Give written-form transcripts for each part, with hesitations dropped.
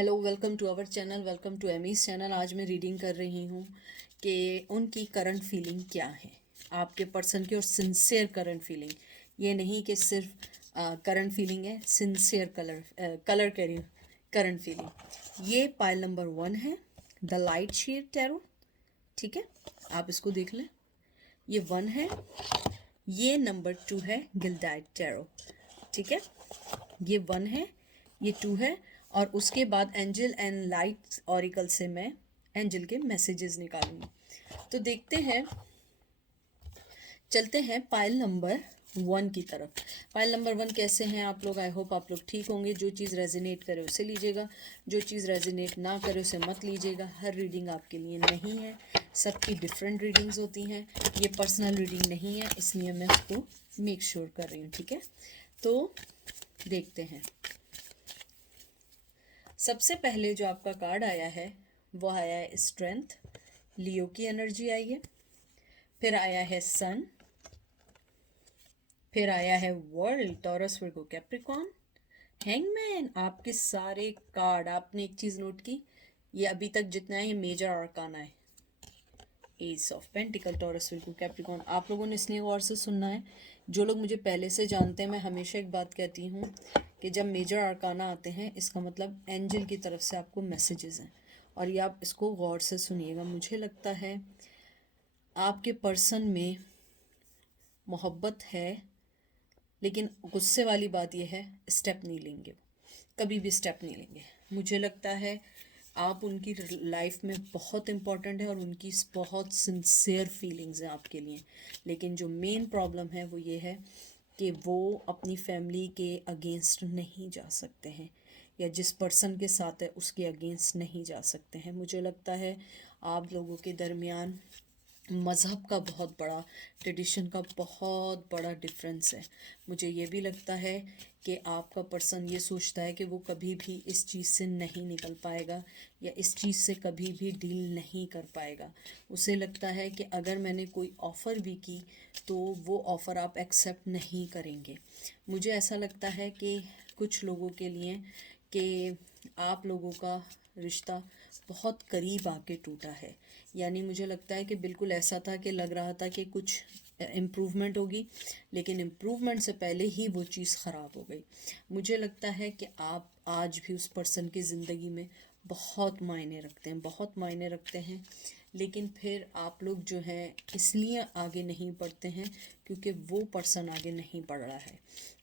Hello, welcome to our channel, welcome to Amy's channel. आज मैं reading कर रही हूँ कि उनकी करंट फीलिंग क्या है, आपके पर्सन की, और सिंसियर करंट फीलिंग। ये नहीं कि सिर्फ करंट फीलिंग है, सिंसियर कलर कह रही हूँ, करंट फीलिंग। ये पाइल नंबर 1 है, द लाइट शेड टैरो। ठीक है, आप इसको देख लें। ये 1 है, ये नंबर 2 है, गिल्डाइट टैरो। ठीक है, ये 1 है, ये 2 है, और उसके बाद एंजल एंड लाइट ऑरिकल से मैं एंजल के मैसेजेस निकालूंगी। तो देखते हैं, चलते हैं पाइल नंबर 1 की तरफ। पाइल नंबर 1 कैसे हैं आप लोग? आई होप आप लोग ठीक होंगे। जो चीज़ रेजोनेट करे उसे लीजिएगा, जो चीज़ रेजोनेट ना करे उसे मत लीजिएगा। हर रीडिंग आपके लिए नहीं है, सबकी डिफरेंट रीडिंग्स होती हैं। ये पर्सनल रीडिंग नहीं है, इसलिए मैं उसको मेक श्योर कर रही हूँ। ठीक है, तो देखते हैं। सबसे पहले जो आपका कार्ड आया है वो आया है स्ट्रेंथ, लियो की एनर्जी आई है। फिर आया है सन, फिर आया है world, taurus, Virgo, Capricorn, hangman. आपके सारे कार्ड, आपने एक चीज़ नोट की, ये अभी तक जितना है ये मेजर आर्काना है। S of pentacle, Taurus, Virgo, Capricorn. आप लोगों ने इसलिए गौर से सुनना है। जो लोग मुझे पहले से जानते हैं, मैं हमेशा एक बात कहती हूँ कि जब मेजर आर्काना आते हैं इसका मतलब एंजल की तरफ से आपको मैसेजेस हैं, और ये आप इसको गौर से सुनिएगा। मुझे लगता है आपके पर्सन में मोहब्बत है, लेकिन गुस्से वाली बात यह है, स्टेप नहीं लेंगे, कभी भी स्टेप नहीं लेंगे। मुझे लगता है आप उनकी लाइफ में बहुत इम्पॉर्टेंट है और उनकी बहुत सिंसियर फीलिंग्स हैं आपके लिए। लेकिन जो मेन प्रॉब्लम है वो ये है कि वो अपनी फैमिली के अगेंस्ट नहीं जा सकते हैं, या जिस पर्सन के साथ है उसके अगेंस्ट नहीं जा सकते हैं। मुझे लगता है आप लोगों के दरमियान मज़हब का बहुत बड़ा, ट्रेडिशन का बहुत बड़ा डिफरेंस है। मुझे ये भी लगता है कि आपका पर्सन ये सोचता है कि वो कभी भी इस चीज़ से नहीं निकल पाएगा, या इस चीज़ से कभी भी डील नहीं कर पाएगा। उसे लगता है कि अगर मैंने कोई ऑफ़र भी की तो वो ऑफ़र आप एक्सेप्ट नहीं करेंगे। मुझे ऐसा लगता है कि कुछ लोगों के लिए कि आप लोगों का रिश्ता बहुत करीब आके टूटा है। यानी मुझे लगता है कि बिल्कुल ऐसा था कि लग रहा था कि कुछ इम्प्रूवमेंट होगी, लेकिन इम्प्रूवमेंट से पहले ही वो चीज़ ख़राब हो गई। मुझे लगता है कि आप आज भी उस पर्सन की ज़िंदगी में बहुत मायने रखते हैं, बहुत मायने रखते हैं। लेकिन फिर आप लोग जो हैं इसलिए आगे नहीं बढ़ते हैं क्योंकि वो पर्सन आगे नहीं बढ़ रहा है।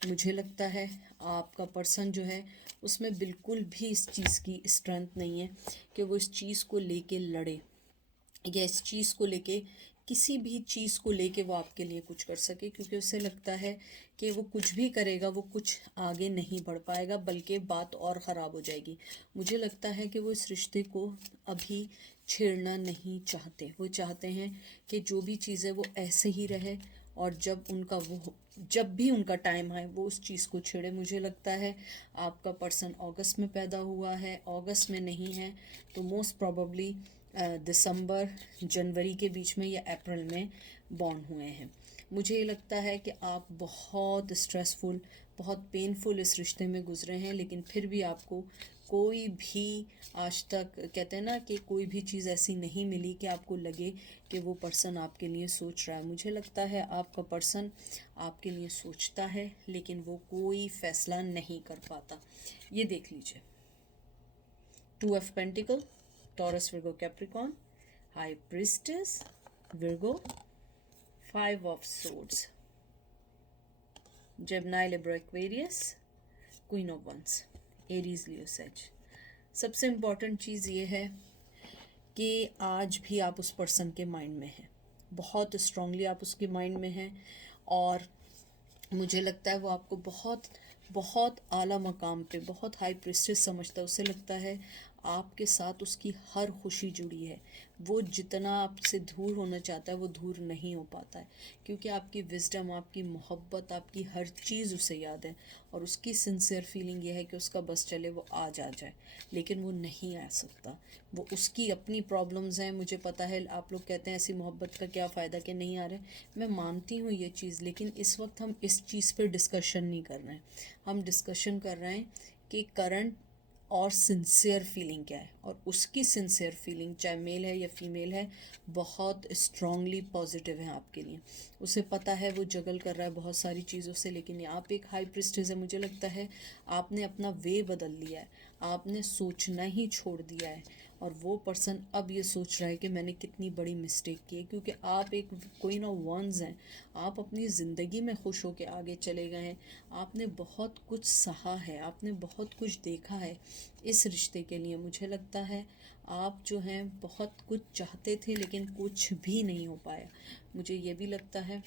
मुझे लगता है आपका पर्सन जो है उसमें बिल्कुल भी इस चीज़ की स्ट्रेंथ नहीं है कि वो इस चीज़ को लेके लड़े, या इस चीज़ को लेके, किसी भी चीज़ को लेके वो आपके लिए कुछ कर सके। क्योंकि उसे लगता है कि वो कुछ भी करेगा वो कुछ आगे नहीं बढ़ पाएगा, बल्कि बात और ख़राब हो जाएगी। मुझे लगता है कि वो इस रिश्ते को अभी छेड़ना नहीं चाहते। वो चाहते हैं कि जो भी चीज़ है वो ऐसे ही रहे, और जब भी उनका टाइम आए वो उस चीज़ को छेड़े। मुझे लगता है आपका पर्सन अगस्त में पैदा हुआ है, अगस्त में नहीं है तो मोस्ट प्रोबेबली दिसंबर जनवरी के बीच में या अप्रैल में बॉर्न हुए हैं। मुझे ये लगता है कि आप बहुत स्ट्रेसफुल, बहुत पेनफुल इस रिश्ते में गुजरे हैं, लेकिन फिर भी आपको कोई भी आज तक, कहते हैं ना कि कोई भी चीज़ ऐसी नहीं मिली कि आपको लगे कि वो पर्सन आपके लिए सोच रहा है। मुझे लगता है आपका पर्सन आपके लिए सोचता है, लेकिन वो कोई फैसला नहीं कर पाता। ये देख लीजिए, 2 of Pentacle, Taurus, Virgo, Capricorn, High Priestess, Virgo, 5 of Swords, Gemini, Libra, Aquarius, Queen of Wands, Aries, Leo, Sag। सबसे इम्पॉर्टेंट चीज़ ये है कि आज भी आप उस पर्सन के माइंड में हैं, बहुत स्ट्रांगली आप उसके माइंड में हैं। और मुझे लगता है वो आपको बहुत बहुत आला मकाम पे, बहुत हाई प्रेस्टीज समझता है। उसे लगता है आपके साथ उसकी हर खुशी जुड़ी है। वो जितना आपसे दूर होना चाहता है वो दूर नहीं हो पाता है, क्योंकि आपकी विजडम, आपकी मोहब्बत, आपकी हर चीज़ उसे याद है। और उसकी सिंसियर फीलिंग ये है कि उसका बस चले वो आ जाए, लेकिन वो नहीं आ सकता। वो उसकी अपनी प्रॉब्लम्स हैं। मुझे पता है आप लोग कहते हैं ऐसी मोहब्बत का क्या फ़ायदा कि नहीं आ रहा है, मैं मानती हूँ ये चीज़, लेकिन इस वक्त हम इस चीज़ पर डिस्कशन नहीं कर रहे हैं। हम डिस्कशन कर रहे हैं कि करंट और सिंसियर फीलिंग क्या है, और उसकी सिंसियर फीलिंग चाहे मेल है या फीमेल है बहुत स्ट्रांगली पॉजिटिव है आपके लिए। उसे पता है वो जगल कर रहा है बहुत सारी चीज़ों से, लेकिन आप एक हाई प्रिस्टेस है, मुझे लगता है आपने अपना वे बदल लिया है, आपने सोचना ही छोड़ दिया है, और वो पर्सन अब ये सोच रहा है कि मैंने कितनी बड़ी मिस्टेक की है, क्योंकि आप एक क्वीन ऑफ वंस हैं। आप अपनी ज़िंदगी में खुश होकर आगे चले गए हैं, आपने बहुत कुछ सहा है, आपने बहुत कुछ देखा है इस रिश्ते के लिए। मुझे लगता है आप जो हैं बहुत कुछ चाहते थे लेकिन कुछ भी नहीं हो पाया। मुझे ये भी लगता है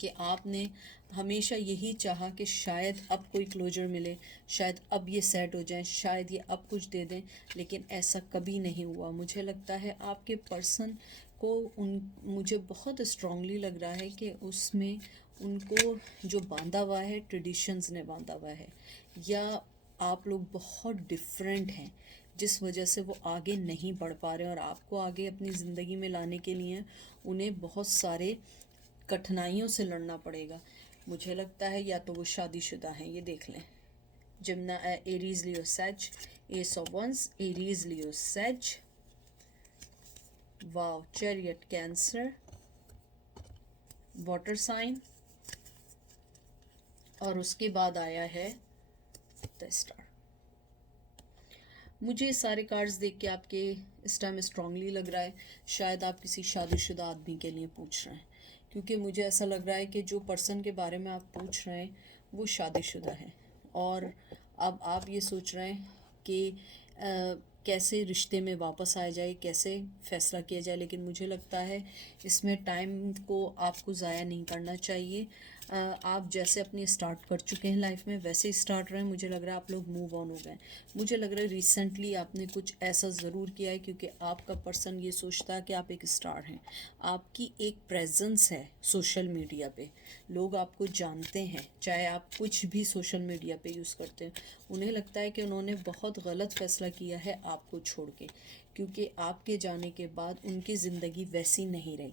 कि आपने हमेशा यही चाहा कि शायद अब कोई क्लोजर मिले, शायद अब ये सेट हो जाए, शायद ये अब कुछ दे दें, लेकिन ऐसा कभी नहीं हुआ। मुझे लगता है आपके पर्सन को मुझे बहुत स्ट्रांगली लग रहा है कि उसमें उनको जो बांधा हुआ है ट्रेडिशंस ने बांधा हुआ है, या आप लोग बहुत डिफरेंट हैं जिस वजह से वो आगे नहीं बढ़ पा रहे हैं, और आपको आगे अपनी ज़िंदगी में लाने के लिए उन्हें बहुत सारे कठिनाइयों से लड़ना पड़ेगा। मुझे लगता है या तो वो शादीशुदा हैं, ये देख लें, जिम्ना Aries Leo Sag, ace of wands, Aries Leo Sag, wow, chariot Cancer, water sign, और उसके बाद आया है द स्टार। मुझे सारे कार्ड्स देख के आपके इस टाइम स्ट्रांगली लग रहा है शायद आप किसी शादीशुदा आदमी के लिए पूछ रहे हैं, क्योंकि मुझे ऐसा लग रहा है कि जो पर्सन के बारे में आप पूछ रहे हैं वो शादीशुदा है, और अब आप ये सोच रहे हैं कि कैसे रिश्ते में वापस आया जाए, कैसे फ़ैसला किया जाए। लेकिन मुझे लगता है इसमें टाइम को आपको ज़ाया नहीं करना चाहिए। आप जैसे अपनी स्टार्ट कर चुके हैं लाइफ में वैसे ही स्टार्ट रहें। मुझे लग रहा है आप लोग मूव ऑन हो गए। मुझे लग रहा है रिसेंटली आपने कुछ ऐसा ज़रूर किया है, क्योंकि आपका पर्सन ये सोचता है कि आप एक स्टार हैं, आपकी एक प्रेजेंस है सोशल मीडिया पे, लोग आपको जानते हैं, चाहे आप कुछ भी सोशल मीडिया पे यूज़ करते हैं। उन्हें लगता है कि उन्होंने बहुत गलत फ़ैसला किया है आपको छोड़ के, क्योंकि आपके जाने के बाद उनकी ज़िंदगी वैसी नहीं रही।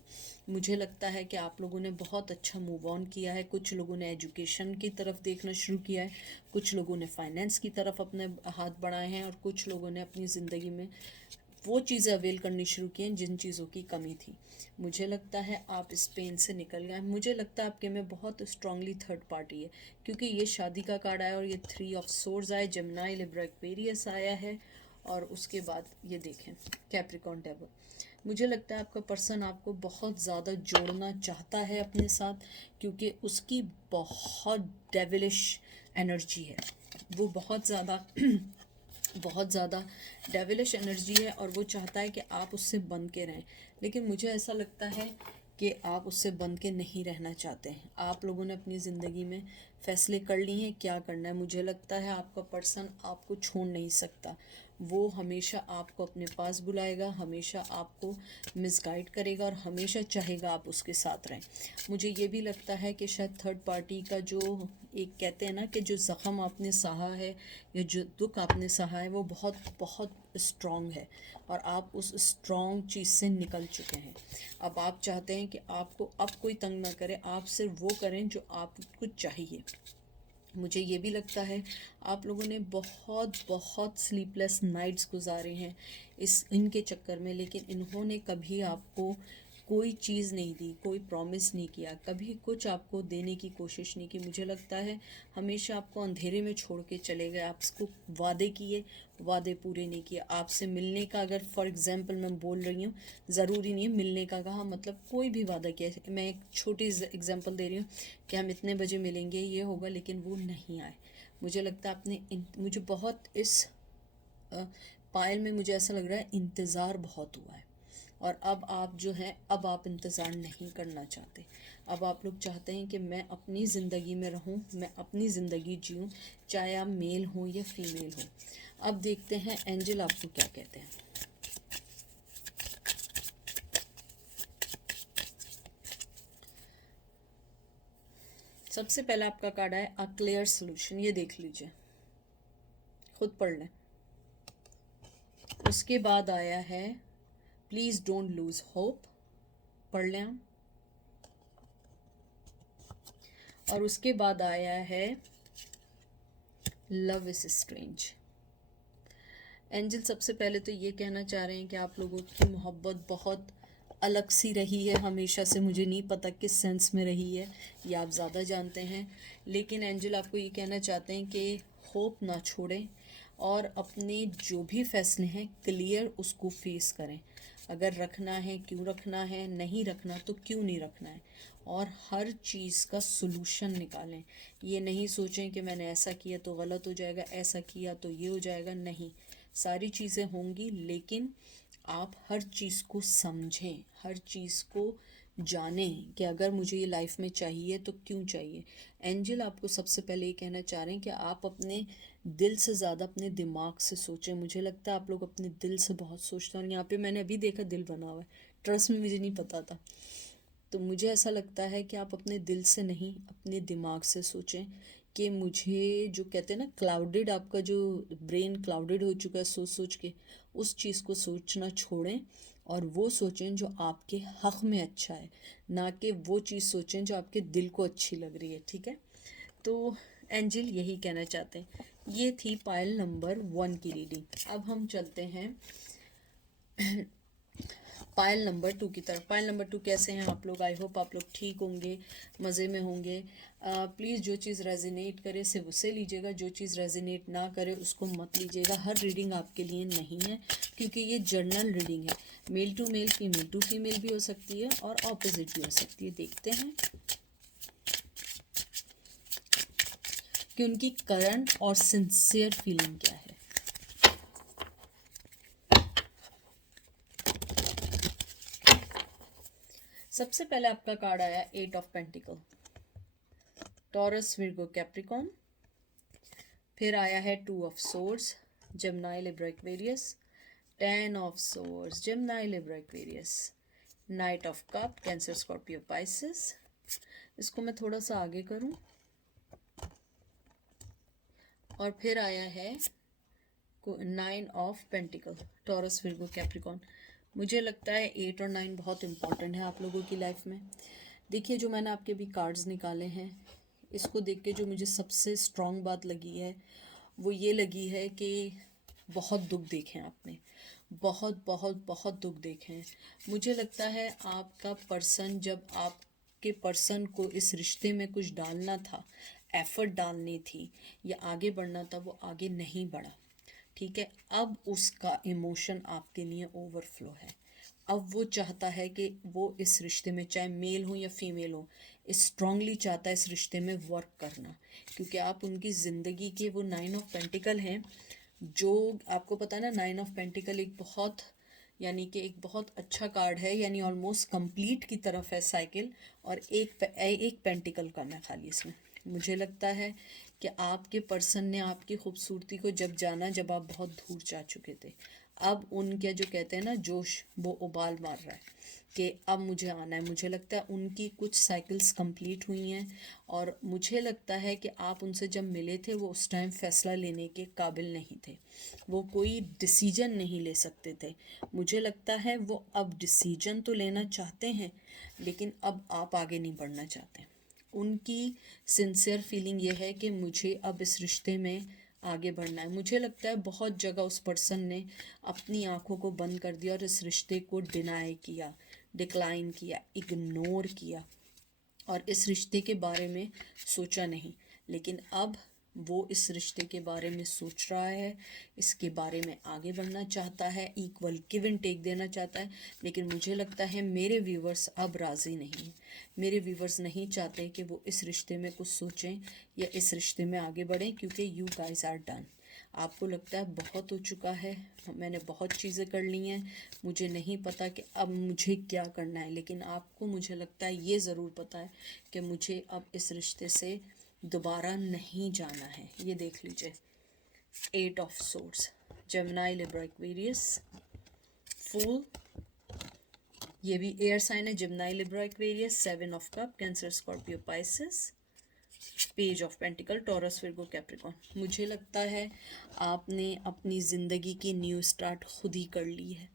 मुझे लगता है कि आप लोगों ने बहुत अच्छा मूव ऑन किया है। कुछ लोगों ने एजुकेशन की तरफ देखना शुरू किया है, कुछ लोगों ने फाइनेंस की तरफ अपने हाथ बढ़ाए हैं, और कुछ लोगों ने अपनी ज़िंदगी में वो चीज़ें अवेल करनी शुरू की हैं जिन चीज़ों की कमी थी। मुझे लगता है आप इस पेन से निकल गए। मुझे लगता है आपके में बहुत स्ट्रांगली थर्ड पार्टी है, क्योंकि ये शादी का कार्ड आया और ये 3 ऑफ सोर्ड्स आए, जेमिनी, लिब्रा, एक्वेरियस आया है, और उसके बाद ये देखें कैप्रिकॉर्न, डेविल। मुझे लगता है आपका पर्सन आपको बहुत ज़्यादा जोड़ना चाहता है अपने साथ, क्योंकि उसकी बहुत डेविलिश एनर्जी है, वो बहुत ज़्यादा बहुत ज़्यादा डेविलिश एनर्जी है, और वो चाहता है कि आप उससे बन के रहें। लेकिन मुझे ऐसा लगता है कि आप उससे बन के नहीं रहना चाहते हैं। आप लोगों ने अपनी ज़िंदगी में फ़ैसले कर लिए हैं क्या करना है। मुझे लगता है आपका पर्सन आपको छोड़ नहीं सकता, वो हमेशा आपको अपने पास बुलाएगा, हमेशा आपको मिसगाइड करेगा, और हमेशा चाहेगा आप उसके साथ रहें। मुझे ये भी लगता है कि शायद थर्ड पार्टी का जो एक कहते हैं ना कि जो ज़ख़म आपने सहा है या जो दुख आपने सहा है वो बहुत बहुत स्ट्रॉन्ग है, और आप उस स्ट्रॉन्ग चीज़ से निकल चुके हैं। अब आप चाहते हैं कि आपको अब कोई तंग ना करे, आप सिर्फ वो करें जो आपको चाहिए। मुझे ये भी लगता है आप लोगों ने बहुत बहुत स्लीपलेस नाइट्स गुजारे हैं इनके चक्कर में, लेकिन इन्होंने कभी आपको कोई चीज़ नहीं दी, कोई प्रॉमिस नहीं किया, कभी कुछ आपको देने की कोशिश नहीं की। मुझे लगता है हमेशा आपको अंधेरे में छोड़ के चले गए। आपको वादे किए, वादे पूरे नहीं किए। आपसे मिलने का, अगर फॉर एग्जांपल मैं बोल रही हूँ, ज़रूरी नहीं है मिलने का कहा, मतलब कोई भी वादा किया। मैं एक छोटी एग्जांपल दे रही हूँ कि हम इतने बजे मिलेंगे, ये होगा, लेकिन वो नहीं आए। मुझे लगता है आपने मुझे बहुत इस पायल में मुझे ऐसा लग रहा है इंतज़ार बहुत हुआ है, और अब आप जो है अब आप इंतज़ार नहीं करना चाहते। अब आप लोग चाहते हैं कि मैं अपनी ज़िंदगी में रहूं, मैं अपनी ज़िंदगी जीऊं, चाहे आप मेल हो या फीमेल हो। अब देखते हैं एंजल आपको क्या कहते हैं। सबसे पहला आपका कार्ड है अ क्लियर सोल्यूशन, ये देख लीजिए, खुद पढ़ लें। उसके बाद आया है प्लीज़ डोंट लूज़ होप, पढ़ लें हम। और उसके बाद आया है लव इज स्ट्रेंज। एंजल सबसे पहले तो ये कहना चाह रहे हैं कि आप लोगों की मोहब्बत बहुत अलग सी रही है हमेशा से, मुझे नहीं पता किस सेंस में रही है, ये आप ज़्यादा जानते हैं। लेकिन एंजल आपको ये कहना चाहते हैं कि होप ना छोड़ें और अपने जो भी फैसले हैं क्लियर उसको फेस करें। अगर रखना है क्यों रखना है, नहीं रखना तो क्यों नहीं रखना है, और हर चीज़ का सलूशन निकालें। ये नहीं सोचें कि मैंने ऐसा किया तो गलत हो जाएगा, ऐसा किया तो ये हो जाएगा, नहीं, सारी चीज़ें होंगी, लेकिन आप हर चीज़ को समझें, हर चीज़ को जानें कि अगर मुझे ये लाइफ में चाहिए तो क्यों चाहिए। एंजल आपको सबसे पहले ये कहना चाह रहे हैं कि आप अपने दिल से ज़्यादा अपने दिमाग से सोचें। मुझे लगता है आप लोग अपने दिल से बहुत सोचते हैं, और यहाँ पे मैंने अभी देखा दिल बना हुआ है, ट्रस्ट में मुझे नहीं पता था। तो मुझे ऐसा लगता है कि आप अपने दिल से नहीं अपने दिमाग से सोचें कि मुझे, जो कहते हैं ना क्लाउडेड, आपका जो ब्रेन क्लाउडेड हो चुका है सोच सोच के, उस चीज़ को सोचना छोड़ें और वो सोचें जो आपके हक़ में अच्छा है, ना कि वो चीज़ सोचें जो आपके दिल को अच्छी लग रही है। ठीक है, तो एंजल यही कहना चाहते हैं। ये थी पायल नंबर 1 की रीडिंग। अब हम चलते हैं पायल नंबर 2 की तरफ। पायल नंबर 2 कैसे हैं आप लोग? आई होप आप लोग ठीक होंगे, मज़े में होंगे। प्लीज़ जो चीज़ रेजिनेट करे सिर्फ उसे लीजिएगा, जो चीज़ रेजिनेट ना करे उसको मत लीजिएगा। हर रीडिंग आपके लिए नहीं है, क्योंकि ये जर्नल रीडिंग है। Male to male, female to female भी हो सकती है और ऑपोजिट भी हो सकती है। देखते हैं कि उनकी करंट और सिंसियर फीलिंग क्या है। सबसे पहले आपका कार्ड आया 8 of pentacle, Taurus, Virgo, Capricorn. फिर आया है 2 of swords, Gemini, Libra, Aquarius. 10 of swords, Gemini, Libra, Aquarius. Night of cup, Cancer, Scorpio, Pisces. इसको मैं थोड़ा सा आगे करूं, और फिर आया है 9 of pentacle, Taurus, Virgo, Capricorn. मुझे लगता है 8 और 9 बहुत इंपॉर्टेंट है आप लोगों की लाइफ में। देखिए, जो मैंने आपके भी कार्ड्स निकाले हैं, इसको देख के जो मुझे सबसे स्ट्रॉन्ग बात लगी है वो ये लगी है कि बहुत दुख देखे हैं आपने, बहुत बहुत बहुत दुख देखे हैं। मुझे लगता है आपका पर्सन, जब आपके पर्सन को इस रिश्ते में कुछ डालना था, एफर्ट डालनी थी या आगे बढ़ना था, वो आगे नहीं बढ़ा। ठीक है, अब उसका इमोशन आपके लिए ओवरफ्लो है। अब वो चाहता है कि वो इस रिश्ते में, चाहे मेल हो या फीमेल हो, स्ट्रांगली चाहता है इस रिश्ते में वर्क करना, क्योंकि आप उनकी ज़िंदगी के वो 9 ऑफ पेंटिकल हैं। जो आपको पता है ना, 9 ऑफ पेंटिकल एक बहुत, यानी कि एक बहुत अच्छा कार्ड है, यानी ऑलमोस्ट कंप्लीट की तरफ है साइकिल। और एक पेंटिकल कम है खाली इसमें। मुझे लगता है कि आपके पर्सन ने आपकी खूबसूरती को जब जाना, जब आप बहुत दूर जा चुके थे, अब उनके जो कहते हैं ना जोश, वो उबाल मार रहा है कि अब मुझे आना है। मुझे लगता है उनकी कुछ साइकिल्स कंप्लीट हुई हैं, और मुझे लगता है कि आप उनसे जब मिले थे वो उस टाइम फ़ैसला लेने के काबिल नहीं थे, वो कोई डिसीजन नहीं ले सकते थे। मुझे लगता है वो अब डिसीजन तो लेना चाहते हैं, लेकिन अब आप आगे नहीं बढ़ना चाहते। उनकी सिंसियर फीलिंग ये है कि मुझे अब इस रिश्ते में आगे बढ़ना है। मुझे लगता है बहुत जगह उस पर्सन ने अपनी आंखों को बंद कर दिया और इस रिश्ते को डिनाई किया, डिक्लाइन किया, इग्नोर किया, और इस रिश्ते के बारे में सोचा नहीं। लेकिन अब वो इस रिश्ते के बारे में सोच रहा है, इसके बारे में आगे बढ़ना चाहता है, इक्वल गिव एंड टेक देना चाहता है। लेकिन मुझे लगता है मेरे व्यूवर्स अब राज़ी नहीं हैं। मेरे व्यूवर्स नहीं चाहते कि वो इस रिश्ते में कुछ सोचें या इस रिश्ते में आगे बढ़ें, क्योंकि यू गाइस आर डन। आपको लगता है बहुत हो चुका है, मैंने बहुत चीज़ें कर ली हैं, मुझे नहीं पता कि अब मुझे क्या करना है। लेकिन आपको, मुझे लगता है ये ज़रूर पता है कि मुझे अब इस रिश्ते से दोबारा नहीं जाना है। ये देख लीजिए, 8 of swords, Gemini, Libra, Aquarius, fool, ये भी एयर साइन है, Gemini, Libra, Aquarius. 7 of cup, Cancer, Scorpio, Pisces. Page of pentacle, Taurus, Virgo, Capricorn. मुझे लगता है आपने अपनी ज़िंदगी की न्यू स्टार्ट खुद ही कर ली है।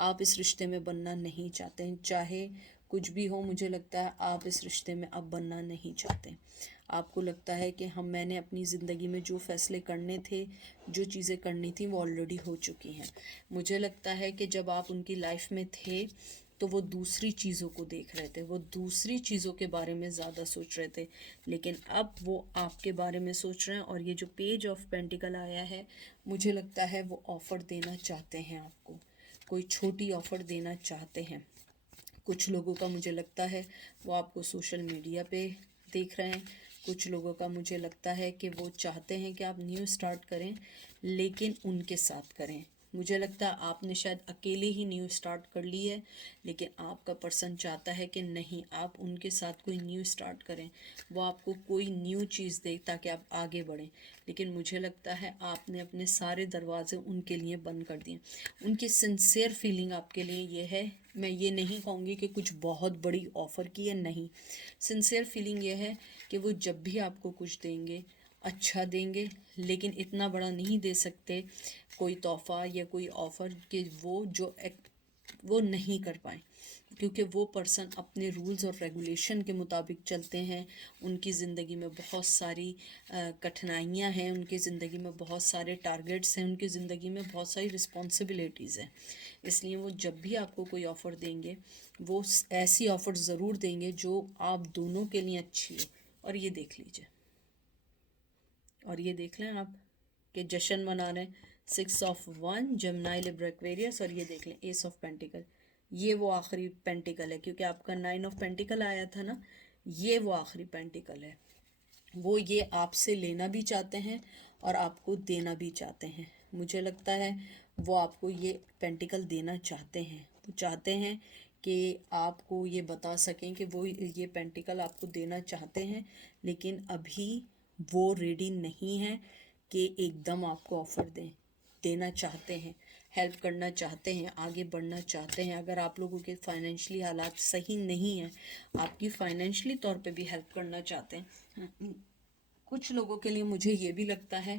आप इस रिश्ते में बनना नहीं चाहते हैं, चाहे कुछ भी हो। मुझे लगता है आप इस रिश्ते में अब बनना नहीं चाहते। आपको लगता है कि मैंने अपनी ज़िंदगी में जो फ़ैसले करने थे, जो चीज़ें करनी थी वो ऑलरेडी हो चुकी हैं। मुझे लगता है कि जब आप उनकी लाइफ में थे तो वो दूसरी चीज़ों को देख रहे थे, वो दूसरी चीज़ों के बारे में ज़्यादा सोच रहे थे, लेकिन अब वो आपके बारे में सोच रहे हैं। और ये जो पेज ऑफ पेंटिकल आया है, मुझे लगता है वो ऑफ़र देना चाहते हैं आपको, कोई छोटी ऑफ़र देना चाहते हैं। कुछ लोगों का मुझे लगता है वो आपको सोशल मीडिया पे देख रहे हैं, कुछ लोगों का मुझे लगता है कि वो चाहते हैं कि आप न्यू स्टार्ट करें, लेकिन उनके साथ करें। मुझे लगता है आपने शायद अकेले ही न्यू स्टार्ट कर ली है, लेकिन आपका पर्सन चाहता है कि नहीं, आप उनके साथ कोई न्यू स्टार्ट करें, वो आपको कोई न्यू चीज़ दे ताकि आप आगे बढ़ें। लेकिन मुझे लगता है आपने अपने सारे दरवाजे उनके लिए बंद कर दिए। उनकी सिंसियर फीलिंग आपके लिए ये है, मैं ये नहीं कहूँगी कि कुछ बहुत बड़ी ऑफ़र की है, नहीं, सिंसियर फीलिंग ये है कि वो जब भी आपको कुछ देंगे अच्छा देंगे, लेकिन इतना बड़ा नहीं दे सकते कोई तोहफ़ा या कोई ऑफ़र कि वो नहीं कर पाए, क्योंकि वो पर्सन अपने रूल्स और रेगुलेशन के मुताबिक चलते हैं। उनकी ज़िंदगी में बहुत सारी कठिनाइयाँ हैं, उनकी ज़िंदगी में बहुत सारे टारगेट्स हैं, उनकी ज़िंदगी में बहुत सारी रिस्पॉन्सिबिलिटीज़ हैं। इसलिए वो जब भी आपको कोई ऑफ़र देंगे, वो ऐसी ऑफ़र ज़रूर देंगे जो आप दोनों के लिए अच्छी हो। और ये देख लीजिए, और ये देख लें आप कि जश्न मना रहे हैं 6 ऑफ 1 जमनाई लिब्रा एक्वेरियस। और ये देख लें एस ऑफ पेंटिकल, ये वो आखिरी पेंटिकल है, क्योंकि आपका 9 ऑफ पेंटिकल आया था ना, ये वो आखिरी पेंटिकल है। वो ये आपसे लेना भी चाहते हैं और आपको देना भी चाहते हैं। मुझे लगता है वो आपको ये पेंटिकल देना चाहते हैं, वो चाहते हैं कि आपको ये बता सकें कि वो ये पेंटिकल आपको देना चाहते हैं, लेकिन अभी वो रेडी नहीं है कि एकदम आपको ऑफ़र देना चाहते हैं, हेल्प करना चाहते हैं, आगे बढ़ना चाहते हैं। अगर आप लोगों के फाइनेंशियली हालात सही नहीं हैं, आपकी फाइनेंशियली तौर पे भी हेल्प करना चाहते हैं। कुछ लोगों के लिए मुझे ये भी लगता है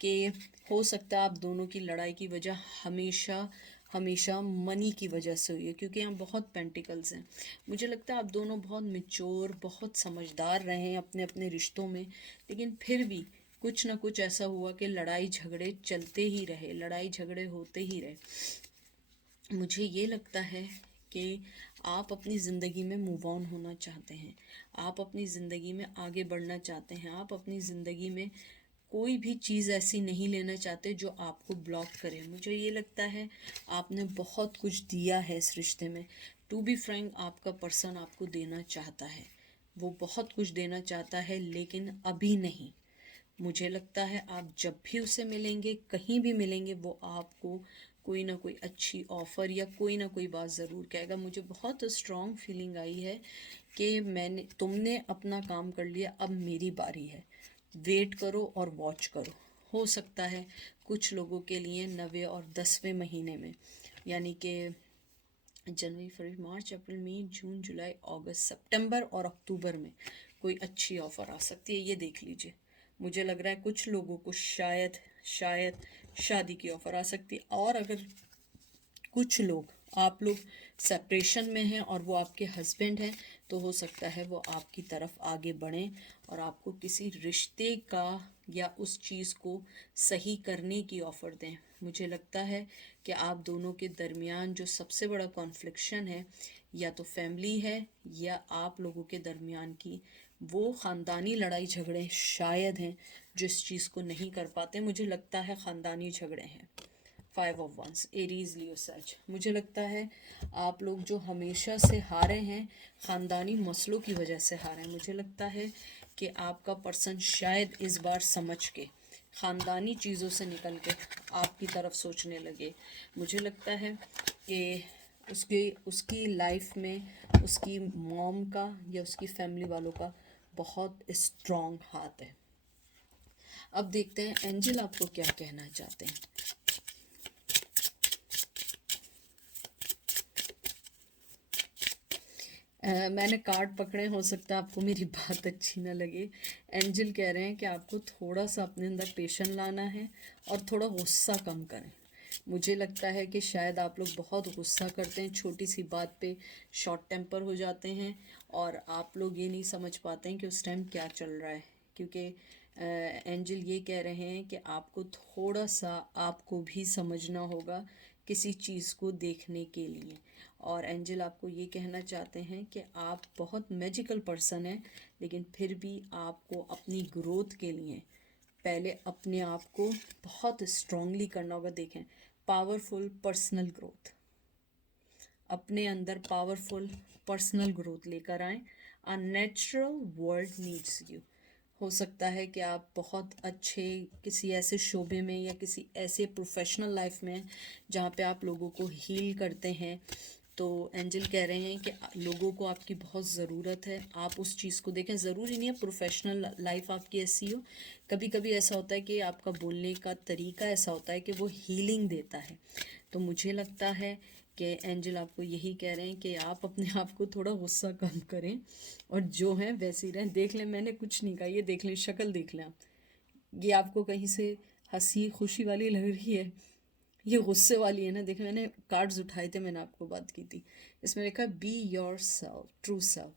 कि हो सकता है आप दोनों की लड़ाई की वजह हमेशा हमेशा मनी की वजह से हुई है, क्योंकि यहाँ बहुत पेंटिकल्स हैं। मुझे लगता है आप दोनों बहुत मैच्योर, बहुत समझदार रहे हैं अपने अपने रिश्तों में, लेकिन फिर भी कुछ ना कुछ ऐसा हुआ कि लड़ाई झगड़े चलते ही रहे, लड़ाई झगड़े होते ही रहे। मुझे ये लगता है कि आप अपनी ज़िंदगी में मूव ऑन होना चाहते हैं, आप अपनी ज़िंदगी में आगे बढ़ना चाहते हैं, आप अपनी ज़िंदगी में कोई भी चीज़ ऐसी नहीं लेना चाहते जो आपको ब्लॉक करे। मुझे ये लगता है आपने बहुत कुछ दिया है इस रिश्ते में। टू बी फ्रैंक, आपका पर्सन आपको देना चाहता है, वो बहुत कुछ देना चाहता है, लेकिन अभी नहीं। मुझे लगता है आप जब भी उसे मिलेंगे, कहीं भी मिलेंगे, वो आपको कोई ना कोई अच्छी ऑफ़र या कोई ना कोई बात ज़रूर कहेगा। मुझे बहुत स्ट्रॉन्ग फीलिंग आई है कि तुमने अपना काम कर लिया, अब मेरी बारी है। वेट करो और वॉच करो। हो सकता है कुछ लोगों के लिए 9वें और 10वें महीने में, यानी कि जनवरी, फरवरी, मार्च, अप्रैल, मई, जून, जुलाई, अगस्त, सितंबर और अक्टूबर में कोई अच्छी ऑफ़र आ सकती है। ये देख लीजिए, मुझे लग रहा है कुछ लोगों को शायद शायद शादी की ऑफ़र आ सकती है। और अगर कुछ लोग, आप लोग सेपरेशन में हैं और वो आपके हस्बैंड हैं, तो हो सकता है वो आपकी तरफ आगे बढ़ें और आपको किसी रिश्ते का या उस चीज़ को सही करने की ऑफ़र दें। मुझे लगता है कि आप दोनों के दरमियान जो सबसे बड़ा कॉन्फ्लिक्शन है, या तो फैमिली है या आप लोगों के दरमियान की वो ख़ानदानी लड़ाई झगड़े शायद हैं जो इस चीज़ को नहीं कर पाते। मुझे लगता है ख़ानदानी झगड़े हैं। 5 ऑफ 1 एरीज लियो सच। मुझे लगता है आप लोग जो हमेशा से हारे हैं, ख़ानदानी मसलों की वजह से हारे हैं। मुझे लगता है कि आपका पर्सन शायद इस बार समझ के, ख़ानदानी चीज़ों से निकल के आपकी तरफ सोचने लगे। मुझे लगता है कि उसकी लाइफ में उसकी मॉम का या उसकी फैमिली वालों का बहुत स्ट्रॉन्ग हाथ है। अब देखते हैं एंजल आपको क्या कहना चाहते हैं। मैंने कार्ड पकड़े, हो सकता है आपको मेरी बात अच्छी ना लगे। एंजल कह रहे हैं कि आपको थोड़ा सा अपने अंदर पेशेंस लाना है और थोड़ा गुस्सा कम करें। मुझे लगता है कि शायद आप लोग बहुत गुस्सा करते हैं, छोटी सी बात पे शॉर्ट टेम्पर हो जाते हैं, और आप लोग ये नहीं समझ पाते हैं कि उस टाइम क्या चल रहा है। क्योंकि एंजल ये कह रहे हैं कि आपको थोड़ा सा आपको भी समझना होगा किसी चीज़ को देखने के लिए। और एंजल आपको ये कहना चाहते हैं कि आप बहुत मैजिकल पर्सन हैं, लेकिन फिर भी आपको अपनी ग्रोथ के लिए पहले अपने आप को बहुत स्ट्रांगली करना होगा। देखें, पावरफुल पर्सनल ग्रोथ, अपने अंदर पावरफुल पर्सनल ग्रोथ लेकर आएँ। A natural world needs you. हो सकता है कि आप बहुत अच्छे किसी ऐसे शोबे में या किसी ऐसे प्रोफेशनल लाइफ में हैं जहाँ पे आप लोगों को हील करते हैं। तो एंजल कह रहे हैं कि लोगों को आपकी बहुत ज़रूरत है, आप उस चीज़ को देखें। ज़रूरी नहीं है प्रोफेशनल लाइफ आपकी ऐसी हो, कभी कभी ऐसा होता है कि आपका बोलने का तरीका ऐसा होता है कि वो हीलिंग देता है। तो मुझे लगता है कि एंजल आपको यही कह रहे हैं कि आप अपने आप को थोड़ा गुस्सा कम करें और जो है वैसे ही रहें। देख लें, मैंने कुछ नहीं कहा, ये देख लें, शक्ल देख लें आप, ये आपको कहीं से हंसी खुशी वाली लग रही है, ये गुस्से वाली है ना। देखिए, मैंने कार्ड्स उठाए थे, मैंने आपको बात की थी, इसमें लिखा be your self, true self.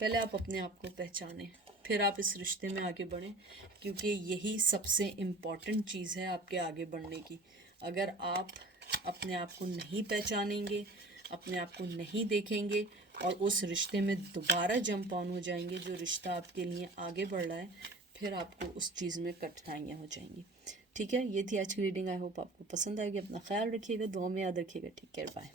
पहले आप अपने आप को पहचानें, फिर आप इस रिश्ते में आगे बढ़ें, क्योंकि यही सबसे इम्पॉर्टेंट चीज़ है आपके आगे बढ़ने की। अगर आप अपने आप को नहीं पहचानेंगे, अपने आप को नहीं देखेंगे और उस रिश्ते में दोबारा जंप ऑन हो जाएंगे, जो रिश्ता आपके लिए आगे बढ़ रहा है, फिर आपको उस चीज़ में कठिनाइयाँ हो जाएंगी। ठीक है, ये थी आज की रीडिंग। आई होप आपको पसंद आएगी। अपना ख्याल रखिएगा, दुआ में याद रखिएगा। ठीक है, बाय।